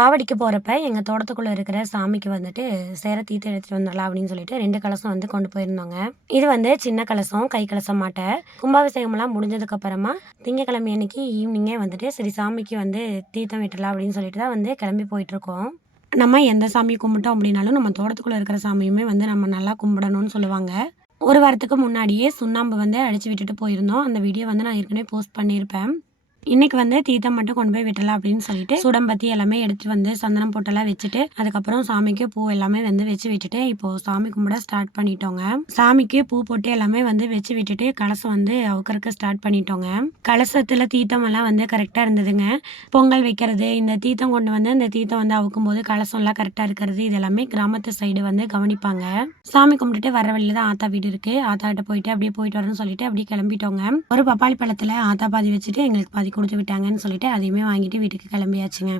காவடிக்கு போகிறப்ப எங்கள் தோட்டத்துக்குள்ளே இருக்கிற சாமிக்கு வந்துட்டு சேர தீர்த்தம் எடுத்துகிட்டு வந்துடலாம் அப்படின்னு சொல்லிட்டு 2 கலசம் வந்து கொண்டு போயிருந்தோங்க. இது வந்து சின்ன கலசம், கை கலசம் மாட்ட. கும்பாபிஷேகம்லாம் முடிஞ்சதுக்கப்புறமா திங்கக்கிழமை அன்னைக்கு ஈவினிங்கே வந்துட்டு சரி சாமிக்கு வந்து தீர்த்தம் விட்டுடலாம் அப்படின்னு சொல்லிட்டு தான் வந்து கிளம்பி போயிட்டுருக்கோம். நம்ம எந்த சாமி கும்பிட்டோம் அப்படின்னாலும் நம்ம தோட்டத்துக்குள்ளே இருக்கிற சாமியுமே வந்து நம்ம நல்லா கும்பிடணும்னு சொல்லுவாங்க. ஒரு வாரத்துக்கு முன்னாடியே சுண்ணாம்பு வந்து அடித்து விட்டுட்டு போயிருந்தோம். அந்த வீடியோ வந்து நான் ஏற்கனவே போஸ்ட் பண்ணியிருப்பேன். இன்னைக்கு வந்து தீர்த்தம் மட்டும் கொண்டு போய் விட்டுலாம் அப்படின்னு சொல்லிட்டு சுடம்பத்தி எல்லாமே எடுத்துட்டு வந்து சந்தனம் போட்டெல்லாம் வச்சுட்டு அதுக்கப்புறம் சாமிக்கு பூ எல்லாமே வந்து வச்சு விட்டுட்டு இப்போ சாமி கும்பிட ஸ்டார்ட் பண்ணிட்டோங்க. சாமிக்கு பூ போட்டு எல்லாமே வந்து வச்சு விட்டுட்டு கலசம் வந்து அவுக்கறக்கு ஸ்டார்ட் பண்ணிட்டோங்க. கலசத்துல தீர்த்தம் எல்லாம் வந்து கரெக்டா இருந்ததுங்க. பொங்கல் வைக்கிறது, இந்த தீர்த்தம் கொண்டு வந்து இந்த தீர்த்தம் வந்து அவுக்கும் போது கலசம் எல்லாம் கரெக்டா இருக்கிறது இது எல்லாமே கிராமத்து சைடு வந்து கவனிப்பாங்க. சாமி கும்பிட்டுட்டு வர வழியில தான் ஆத்தா வீடு இருக்கு. ஆத்தா கிட்ட போயிட்டு அப்படியே போயிட்டு வரேன்னு சொல்லிட்டு அப்படியே கிளம்பிட்டோங்க. ஒரு பப்பாளி பழத்துல ஆத்தா பாதி வச்சுட்டு எங்களுக்கு பாதி கொடுத்து விட்டாங்கன்னு சொல்லிட்டு அதையுமே வாங்கிட்டு வீட்டுக்கு கிளம்பியாச்சுங்க.